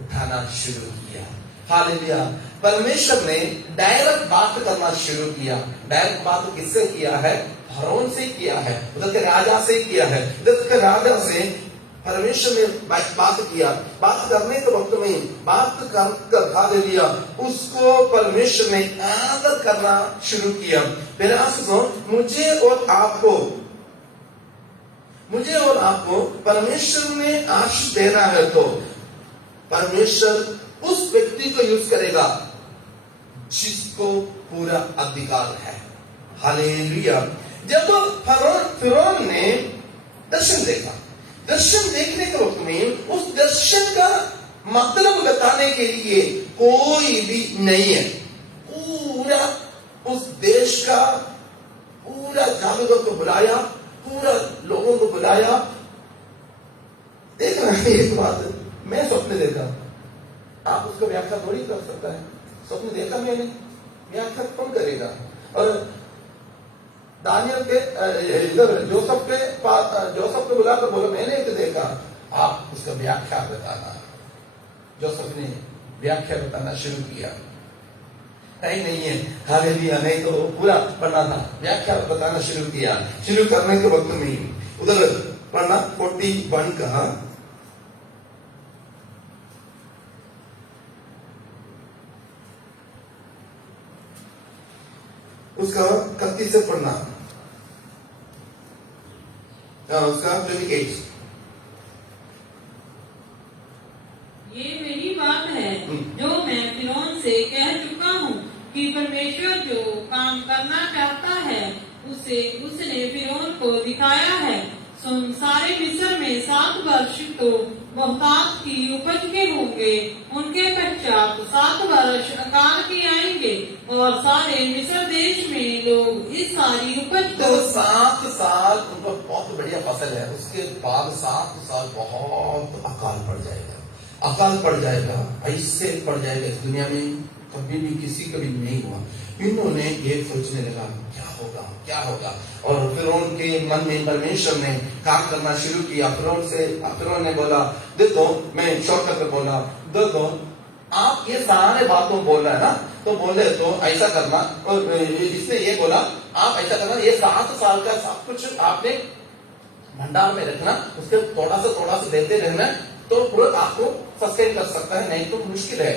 उठाना शुरू किया। हालेलुया परमेश्वर ने डायरेक्ट बात करना शुरू किया। डायरेक्ट बात किससे किया है, फरोन से किया है, उधर के राजा से किया है। उधर के राजा से परमेश्वर ने बात किया। बात करने के वक्त में बात कर हालेलुया उसको परमेश्वर ने आदर करना शुरू किया। मेरा सुनो, मुझे और आपको परमेश्वर ने आशीष देना है तो परमेश्वर उस व्यक्ति को यूज करेगा जिसको पूरा अधिकार है। हालेलुया जब फिरौन ने दर्शन देखा, दर्शन देखने के वक्त में उस दर्शन का मतलब बताने के लिए कोई भी नहीं है। पूरा उस देश का पूरा जादूगर को बुलाया, पूरा लोगों को बुलाया। देख रहे हैं एक बात, मैं स्वप्न देखा, आप उसको व्याख्या थोड़ी कर सकता है। स्वप्न देखा मैंने, व्याख्या कौन करेगा? और दानियल के इधर जोसेफ को बुलाकर बोला मैंने तो देखा, आप उसका व्याख्या बताना। जोसेफ ने व्याख्या बताना शुरू किया। टाइम नहीं है, हालेलुया, नहीं तो पूरा पढ़ना था। व्याख्या बताना शुरू किया। शुरू करने के वक्त में उधर पढ़ना 41 का, उसका 31 से पढ़ना, उसका 28। ये मेरी बात है जो मैं फिरौन से कह चुका हूँ कि परमेश्वर जो काम करना चाहता है उसे उसने फिरौन को दिखाया है। सुन, सारे मिस्र में 7 वर्ष तो बहुतायत की उपज के होंगे, उनके पश्चात 7 वर्ष अकाल के आएंगे और सारे मिस्र देश में लोग इस सारी उपज तो को 7 साल उनको बहुत बढ़िया फसल है, उसके बाद 7 साल बहुत अकाल पड़ जाएगा। अकाल पड़ जाएगा, ऐसे पड़ जाएगा इस दुनिया में कभी भी किसी का भी नहीं हुआ। इन्होंने ये सोचने लगा क्या होगा क्या होगा, और फिरौन के मन में परमेश्वर ने काम करना शुरू किया। फिरौन ने बोला देखो, मैं शौकत में बोला देखो आप ये सारे बातों बोल रहे हैं ना, तो बोले तो ऐसा करना। और इसने ये बोला आप ऐसा करना, ये 7 साल का सब कुछ आपने भंडार में रखना, उसके थोड़ा सा देते रहना, तो पूरा आपको सस्टेन कर सकता है, नहीं तो मुश्किल है।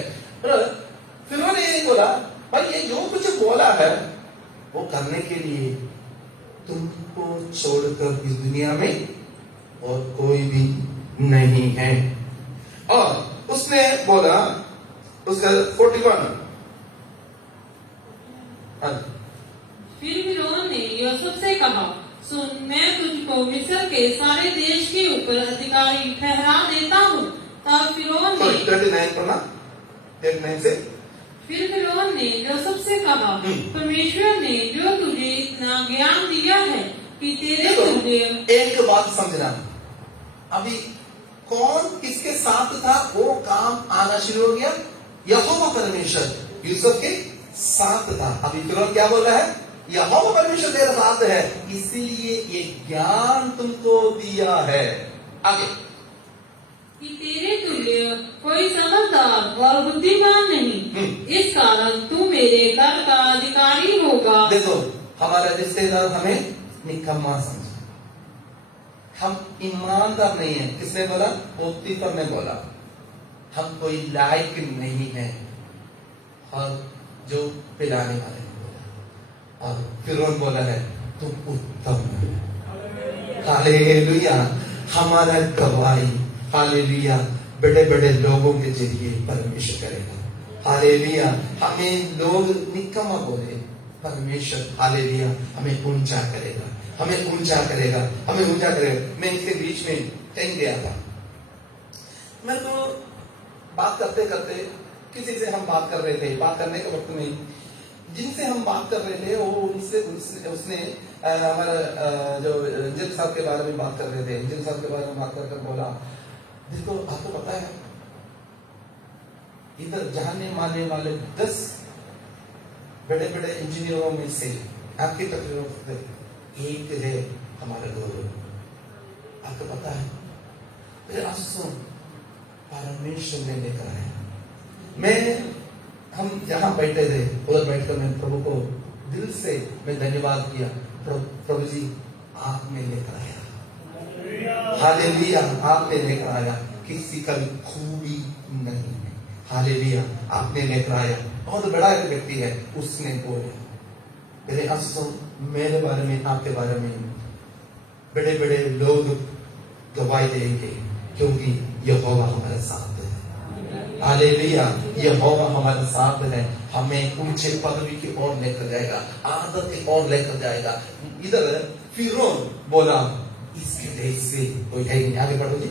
फिर उन्होंने ये बोला भाई ये जो कुछ बोला है वो करने के लिए तुमको छोड़कर इस दुनिया में और कोई भी नहीं है। और उसने बोला उसका 41। फिर फिरौन ने यूसुफ से कहा सुन, मैं तुझको मिस्र के सारे देश के ऊपर अधिकारी ठहरा देता हूँ। तब फिरौन ने 39 पढ़ना, 39 से। फिर फिरौन ने यूसुफ से कहा परमेश्वर ने जो तुझे इतना ज्ञान दिया है कि तेरे तुझे एक बात समझना, अभी कौन किसके साथ था वो काम आना शुरू हो गया। यहोवा परमेश्वर यूसुफ के साथ था। अभी फिरौन क्या बोल रहा है, यहोवा परमेश्वर तेरे साथ है, इसीलिए ये ज्ञान तुमको दिया है। आगे कि तेरे तुल्य कोई समझदार और बुद्धिमान नहीं, इस कारण तू मेरे घर का अधिकारी होगा। देखो हमारा रिश्तेदार हमें निकम्मा समझा, हम ईमानदार नहीं है। किसने बोला? पोतीफर ने बोला हम कोई लायक नहीं है, और जो पिलाने वाले ने बोला, और फिरौन बोला है तुम उत्तम है। हालेलुया, हमारा गवाही हालेलुया बड़े बड़े लोगों के जरिए परमेश्वर करेगा। हालेलुया, हमें लोग निकम्मा बोले, परमेश्वर हालेलुया हमें ऊंचा करेगा, हमें ऊंचा करेगा, हमें ऊंचा करेगा। मैं इसके बीच में कहीं गया था, मेरे को बात करते करते किसी से हम बात कर रहे थे। बात करने के वक्त में जिनसे हम बात कर रहे थे वो उसने हमारा जो इंजन साहब के बारे में बात कर रहे थे। इंजन साहब के बारे में बात कर बोला देखो आपको पता है इधर जानने मानने वाले 10 बड़े बड़े इंजीनियरों में से आर्किटेक्चरों से एक है हमारा गौरव। आपको पता है मेरे आंसू परमेश्वर ने लेकर आया। हम जहां बैठे थे उधर बैठकर मैं प्रभु को दिल से मैं धन्यवाद किया, प्रभु जी आपने लेकर आया। हालेलुया, आपने लेकर आया, किसी का भी खूबी नहीं है। हालेलुया, आपने लेकर आया। बहुत बड़ा एक व्यक्ति है, उसने बोला मेरे अफसों मेरे बारे में आपके बारे में बड़े बड़े लोग गवाही देंगे, क्योंकि यहोवा हमारे साथ है। हालेलुया, यहोवा हमारे साथ है, हमें ऊंचे पदवी की ओर लेकर जाएगा, आदत की ओर लेकर जाएगा। इधर फिरौन बोला इसके देश से कोई है नहीं। आगे बढ़ो जी।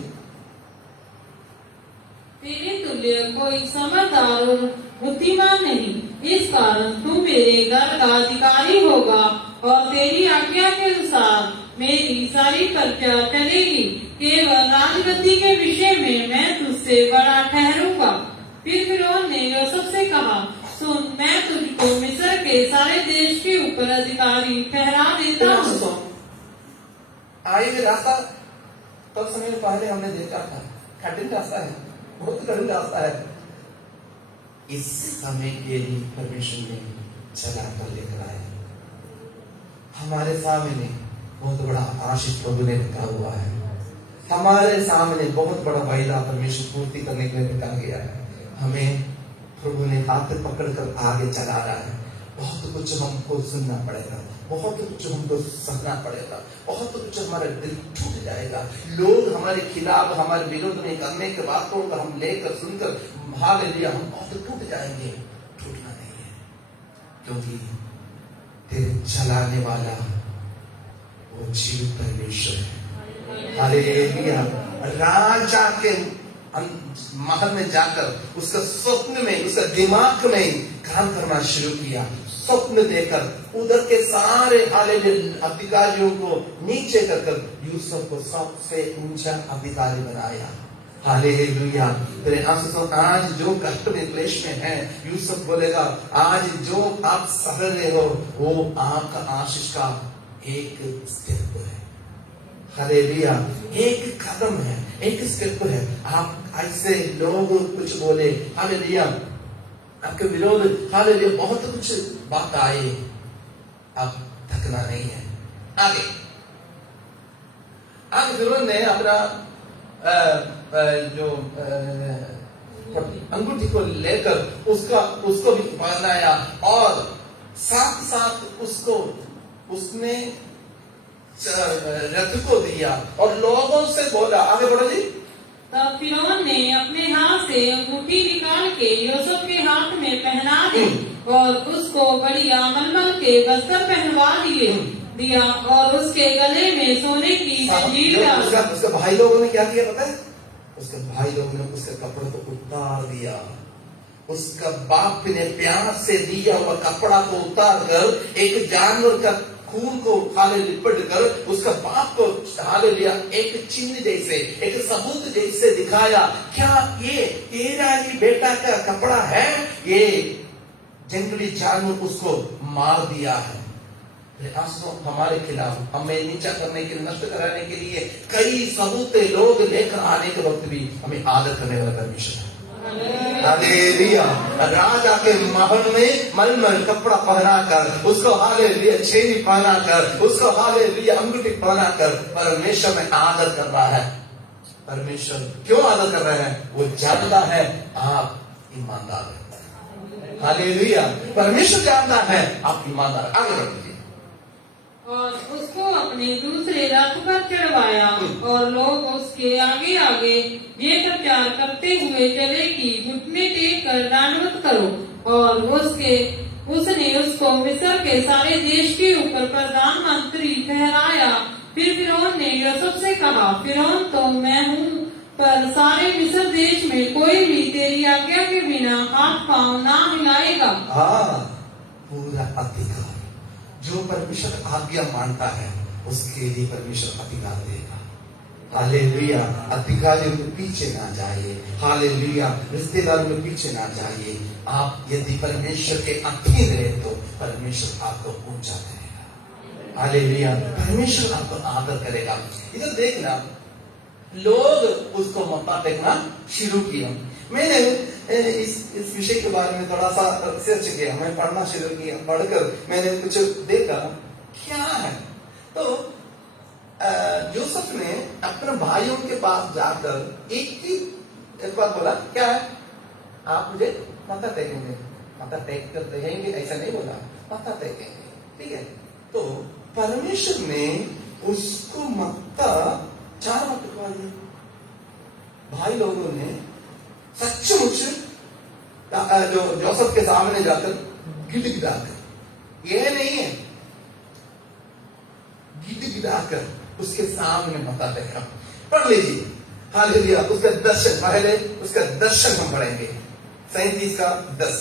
तेरे तुल्य कोई समझदार और बुद्धिमान नहीं। इस कारण तू मेरे घर का अधिकारी होगा और तेरी आज्ञा के अनुसार मेरी सारी प्रजा चलेगी। केवल राजगद्दी के विषय में मैं तुझसे बड़ा ठहरूंगा। फिर फिरौन ने यूसुफ से कहा, सुन, मैं तुझको मिस्र के सारे देश के ऊपर अधिकारी ठहरा देता हूँ। आए हुए रास्ता तब समय पहले हमने देखा था, कठिन रास्ता है, बहुत कठिन रास्ता है। इस समय के लिए परमेश्वर ने चला कर लेकर आए। हमारे सामने बहुत बड़ा आशीष प्रभु ने रखा हुआ है। हमारे सामने बहुत बड़ा वायदा परमेश्वर पूर्ति करने के लिए रखा गया है। हमें प्रभु ने हाथ पकड़कर आगे चला रहा है। बहुत कुछ हमको सुनना पड़ेगा, बहुत कुछ हमको सहना पड़ेगा, बहुत कुछ हमारा दिल टूट जाएगा। लोग हमारे खिलाफ, हमारे विरोध में करने के बातों को हम लेकर सुनकर हालेलुया हम बहुत टूट जाएंगे। टूटना नहीं है, क्योंकि तेरे चलाने वाला वो जीवित परमेश्वर है। हालेलुया। राजा के महल में जाकर उसका स्वप्न में, उसका दिमाग में काम करना शुरू किया। स्वप्न देकर उधर के सारे हालेलुया अधिकारियों को नीचे कर यूसुफ को सबसे ऊंचा अधिकारी बनाया। हालेलुया। तेरे आज जो कष्ट में क्लेश में है, यूसुफ बोलेगा आज जो आप सह रहे हो वो आपका आशीष का एक स्टेप है। हालेलुया। एक कदम है, एक स्टेप है। आप ऐसे लोग कुछ बोले, हालेलुया, आपके विरोध, हालेलुया, बहुत कुछ बात आए, अब थकना नहीं है। आगे फिरौन ने अपना जो अंगूठी को लेकर उसको भी पहनाया और साथ साथ उसने रथ को दिया और लोगों से बोला, आगे बढ़ो जी। तब फिरौन ने अपने हाथ से अंगूठी निकाल के यूसुफ के हाथ में पहना दी और उसको बढ़िया मलमल के वस्त्र पहनवा दिया और उसके गले में सोने की जंजीर डाल। उसके भाई लोगों ने क्या किया पता है? उसके भाई लोगों ने उसके कपड़े को उतार दिया। उसका बाप ने प्यार से दिया हुआ कपड़ा को उतार कर एक जानवर का खून को हाले लिपट कर उसका बाप को हाले लिया, एक चिन्ह जैसे, एक सबूत जैसे दिखाया। क्या ये तेरा ही बेटा का कपड़ा है? ये जंगली जानवर उसको मार दिया है। हमारे खिलाफ हमें नीचा करने के लिए, नष्ट कराने के लिए कई सबूत लोग लेकर आने के वक्त भी हमें आदर करने वाला परमेश्वर है। हालेलुया। राजा के महल में मलमल कपड़ा पहनाकर उसको हालेलुया छेनी पहनाकर उसको हालेलुया अंगूठी पहनाकर परमेश्वर में आदर कर रहा है। परमेश्वर क्यों आदर कर रहे हैं? वो जानता है आप ईमानदार हैं। हालेलुया। परमेश्वर जानता है आप ईमानदार। आगे बढ़िए। और उसको अपने दूसरे रथ पर चढ़वाया और लोग उसके आगे आगे ये प्रचार करते हुए चले कि घुटने टेक कर दंडवत करो। और उसने उसको मिस्र के सारे देश के ऊपर प्रधानमंत्री ठहराया। फिर फिरौन ने यूसुफ से कहा, फिरौन तो मैं हूँ, पर सारे मिस्र देश में कोई भी तेरी आज्ञा के बिना हाथ पांव ना हिलाएगा। पूरा अधिकार जो परमेश्वर आज्ञा मानता है उसके लिए परमेश्वर अधिकार देगा। हालेलुया। अधिकारियों के पीछे ना जाइए। हालेलुया। रिश्तेदारों के पीछे ना जाइए। आप यदि परमेश्वर के अधीन रहे तो परमेश्वर आपको ऊंचा करेगा। हालेलुया। परमेश्वर आपको आदर करेगा। इधर देखना, लोग उसको मत्था टेकना शुरू किया। मैंने इस विषय के बारे में थोड़ा सा रिसर्च किया, मैं पढ़ना शुरू किया। पढ़कर मैंने कुछ देखा क्या है। तो यूसुफ ने अपने भाइयों के पास जाकर एक बात बोला, क्या है? आप मुझे मत्था टेकेंगे, मत्था टेक कर रहेंगे, ऐसा नहीं बोला, मत्था टेकेंगे। ठीक है। तो परमेश्वर ने उसको मत्था 4 बार टिकवा दिया। भाई लोगों ने सचमुच जो जोसेफ के सामने जाकर गिड़गिड़ाकर, यह नहीं है, गिड़गिड़ाकर उसके सामने मत्था टेका। पढ़ लीजिए हालेलुया। उसका दर्शन, पहले उसका दर्शन हम पढ़ेंगे 37 का 10।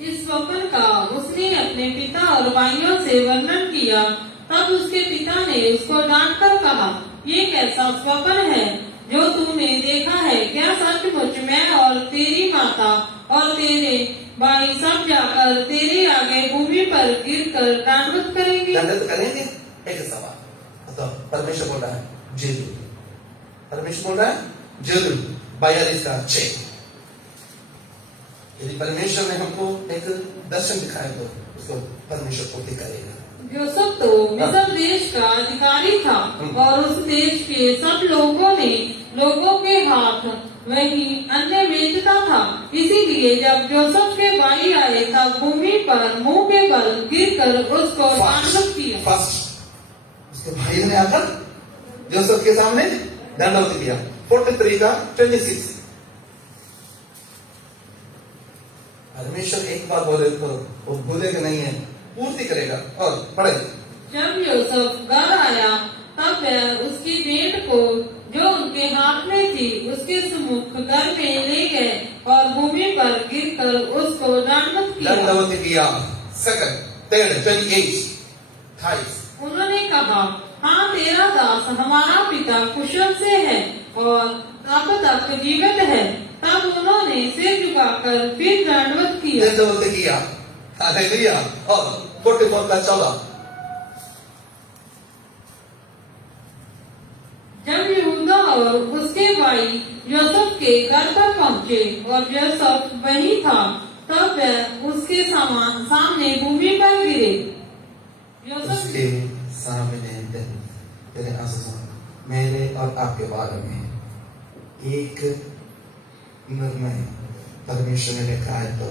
इस स्वप्न का उसने अपने पिता और भाइयों से वर्णन किया। तब उसके पिता ने उसको डांट कर कहा, ये कैसा स्वप्न है जो तूने देखा है? क्या सचमुच मैं और तेरी माता और तेरे भाई सब जाकर तेरे आगे भूमि पर गिरकर दंडवत करेंगे? दंडवत करेंगे? एक सवाल। तो परमेश्वर बोल रहा है जरूर, परमेश्वर बोल रहा है जरूर। 42 का 6। यदि परमेश्वर ने हमको एक दर्शन दिखाया तो उसको परमेश्वर पूर्ति करेगा। यूसुफ तो मिस्र देश का अधिकारी था और उस देश के सब लोगों के हाथ वही अन्न बेचता था। इसीलिए जब यूसुफ के भाई आए तब भूमि पर मुंह के बल गिरकर उसको दंडवत किया। फर्स्ट उसके भाई ने आकर यूसुफ के सामने दंडवत किया। 43 का 26। परमेश्वर एक बार बोले तो वो भूलेगा नहीं है, पूर्ति करेगा। और पढ़े। जब यूसुफ घर आया तब वह उसकी भेंट को जो उनके हाथ में थी उसके सम्मुख घर में ले गए और भूमि पर गिरकर उसको दंडवत किया। सेकंड 28। उन्होंने कहा, हाँ तेरा दास हमारा पिता कुशल से है और अब तक जीवित है। तब उन्होंने सिर झुकाकर फिर दंडवत किया। हालेलुया। और 44 का 14। जब यहूदा और उसके भाई यूसुफ के घर पर पहुंचे और यूसुफ वहीं था तब वह उसके सामने भूमि पर गिरे। उसके सामने तेरे आंसू मेरे और आपके बारे में एक निर्णय परमेश्वर ने लिखा है। तो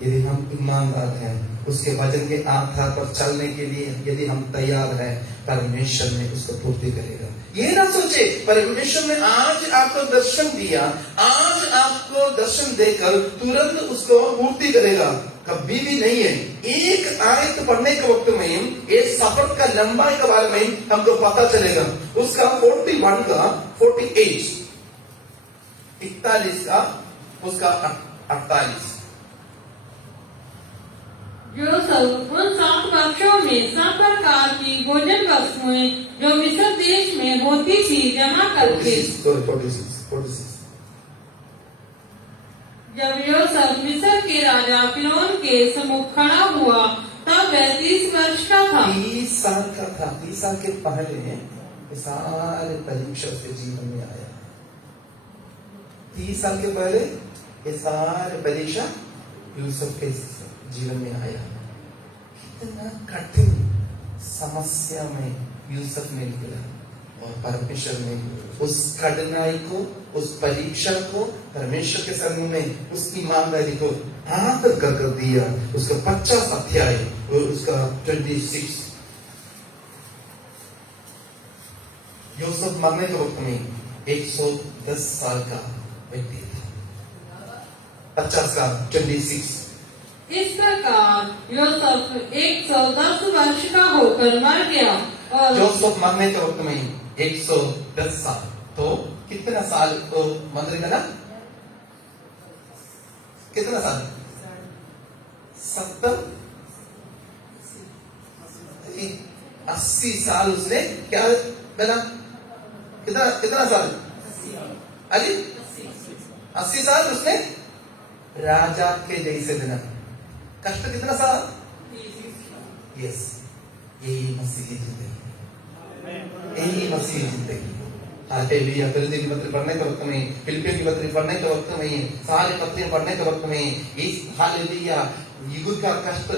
यदि हम ईमानदार हैं, उसके वचन के आधार पर चलने के लिए यदि हम तैयार हैं, परमेश्वर ने उसको पूर्ति करेगा। ये ना सोचे परमेश्वर ने आज आपको दर्शन दिया, आज आपको दर्शन देकर तुरंत उसको पूर्ति करेगा, कभी भी नहीं है। एक आयत पढ़ने के वक्त में एक सफर का लंबाई के बारे में हमको पता चलेगा। उसका 41 का 48, 41 का उसका 48। यूसुफ उन 7 वर्षों में सब प्रकार की भोजन वस्तुएं जो मिस्र देश में होती थी जमा करके 46। जब यूसुफ मिस्र के राजा फिरौन के सम्मुख खड़ा हुआ तब वह 30 वर्ष का था। 30 साल का था। 30 साल के पहले सारे परीक्षा के जीवन में आया। 30 साल के पहले ये सारे परीक्षा यूसुफ के जीवन में आया। कितना कठिन समस्या में यूसुफ ने निकला और परमेश्वर ने उस कठिनाई को, उस परीक्षा को परमेश्वर के सामने में उसकी ईमानदारी को आदर कर दिया। उसका 50 अध्याय और उसका 26। यूसुफ मरने के वक्त में 110 साल का व्यक्ति था। 50 का 26। इस प्रकार यूसुफ 110 वर्ष का होकर मर गया और यूसुफ मरने के वक्त में 110 साल। तो कितना साल तो मरेगा ना? कितना साल? 70 80 साल उसने क्या बना? कितना साल? अली 80 साल उसने राजा के जैसे बना। कष्ट कितना साल? यस, यही मसीही जिंदगी, यही मसीही जिंदगी। हालेलुया। फिलिप्पियों की पत्री पढ़ने के वक्त में, फिलिप्पियों की पत्री पढ़ने के वक्त में, सारे पत्रियां पढ़ने के वक्त में इस हालेलुया युग का कष्ट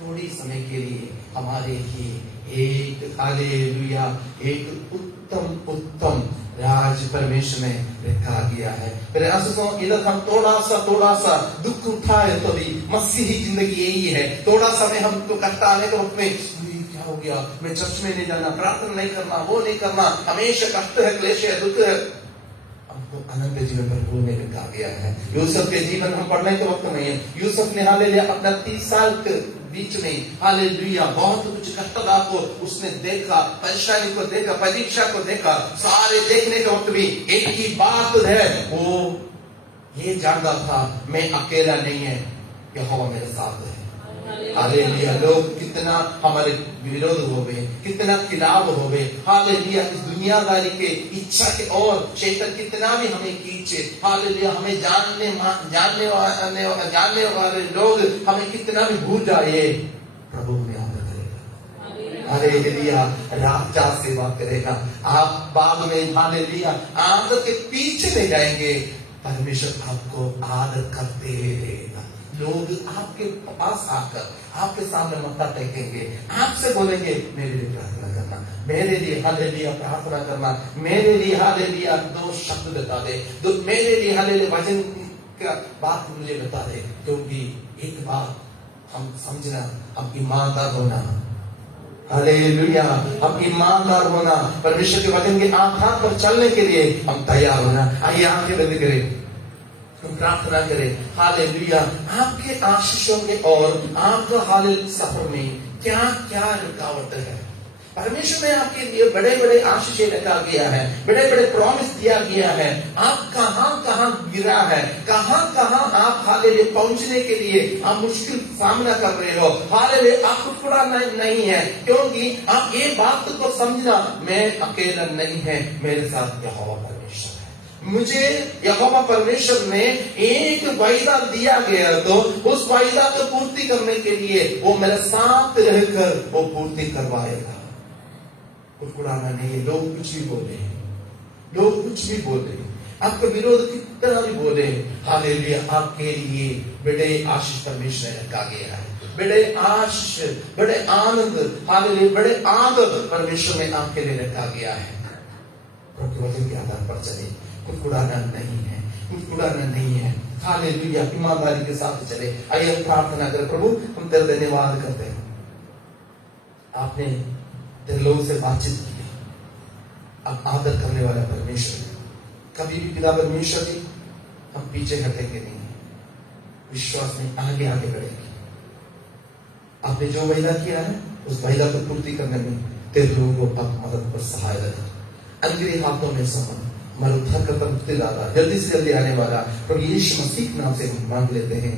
थोड़ी समय के लिए हमारे लिए एक हालेलुया एक उत्तम राज परमेश्वर ने रखा गया है। फिर इधर हम थोड़ा सा दुख उठाए तो भी मसीही जिंदगी यही है। थोड़ा सा में हमको कष्ट आने के वक्त में क्या हो गया, मैं चर्च में नहीं जाना, प्रार्थना नहीं करना, वो नहीं करना, हमेशा कष्ट है, क्लेश है, दुख है। हमको अनंत जीवन पर भूलने रखा गया है। यूसुफ के जीवन हम पढ़ने के वक्त में यूसुफ ने हालेलुया अपना 30 साल बीच में हालेलुया बहुत कुछ कष्टता को उसने देखा, परेशानी को देखा, परीक्षा को देखा, सारे देखने के वक्त भी एक ही बात है, वो ये जानता था मैं अकेला नहीं है, यहोवा मेरे साथ है। हालेलुया। लोग कितना हमारे विरोध हो गए, कितना खिलाफ हो गए, हालेलुया, इस दुनियादारी के इच्छा के और शैतान कितना भी हमें खींचे, हालेलुया, हमें जानने वाले लोग हमें कितना भी भूल जाए, प्रभु में आदर करेगा। हालेलुया, राजा सेवा करेगा। आप बाद में हालेलुया आदर के पीछे नहीं जाएंगे, परमेश्वर आपको आदर करते रहेगा। लोग आपके पास आकर आपके सामने मत्था टेकेंगे, आपसे बोलेंगे मेरे लिए प्रार्थना करना, मेरे लिए हालेलुया प्रार्थना करना, मेरे लिए हालेलुया 2 शब्द बता दे, मेरे लिए हालेलुया वचन का बात मुझे बता दे। क्योंकि एक बात हम समझना, हम ईमानदार होना, हालेलुया, हम ईमानदार होना, परमेश्वर के वचन के आधार पर चलने के लिए हम तैयार होना। आइए आंखें बंद करें, हम प्रार्थना करें। हालेलुया, आपके आशीषों के और आपका हालेलुया सफर में क्या क्या रुकावट है, परमेश्वर ने आपके लिए बड़े बड़े आशीष रखा गया है, बड़े बड़े प्रॉमिस दिया गया है। आप कहां कहां गिरा है, कहां कहां आप हालेलुया पहुंचने के लिए आप मुश्किल सामना कर रहे हो, हालेलुया आप टुकड़ा नहीं है, क्योंकि आप ये बात को समझना, मैं अकेला नहीं है, मेरे साथ यहोवा परमेश्वर है। मुझे यहोवा परमेश्वर ने एक वायदा दिया गया, तो उस वायदा को पूर्ति करने के लिए वो मेरे साथ रहकर वो पूर्ति करवाएगा। कुड़कुड़ाना नहीं है। लोग कुछ भी बोले, लोग कुछ भी बोले, आपका विरोध कितना भी बोले, हालेलुया आपके लिए बड़े आशीष परमेश्वर ने रखा गया है, बड़े आशीष, बड़े आनंद, हालेलुया बड़े आदर परमेश्वर ने आपके लिए रखा गया है। प्रभु वचन के आधार पर चले, कुड़कुड़ाना नहीं है, कुड़कुड़ाना नहीं है, हालेलुया ईमानदारी के साथ चले। आइए हम प्रार्थना करें। प्रभु हम तेरे धन्यवाद करते हैं, आपने तेरे लोगों से बातचीत की, आप आदर करने वाला परमेश्वर है। कभी भी पिता परमेश्वर जी हम पीछे हटेंगे नहीं, विश्वास में आगे आगे बढ़ेंगे। आपने जो वायदा किया है उस वायदा को पूर्ति करने में तेरे लोगों को आप मदद पर सहायता कर। अंग्रेजी हाथों में समन मरुद्धा का मुक्ति दाता जल्दी से जल्दी आने वाला प्रभु यीशु मसीह के नाम से मांग लेते हैं।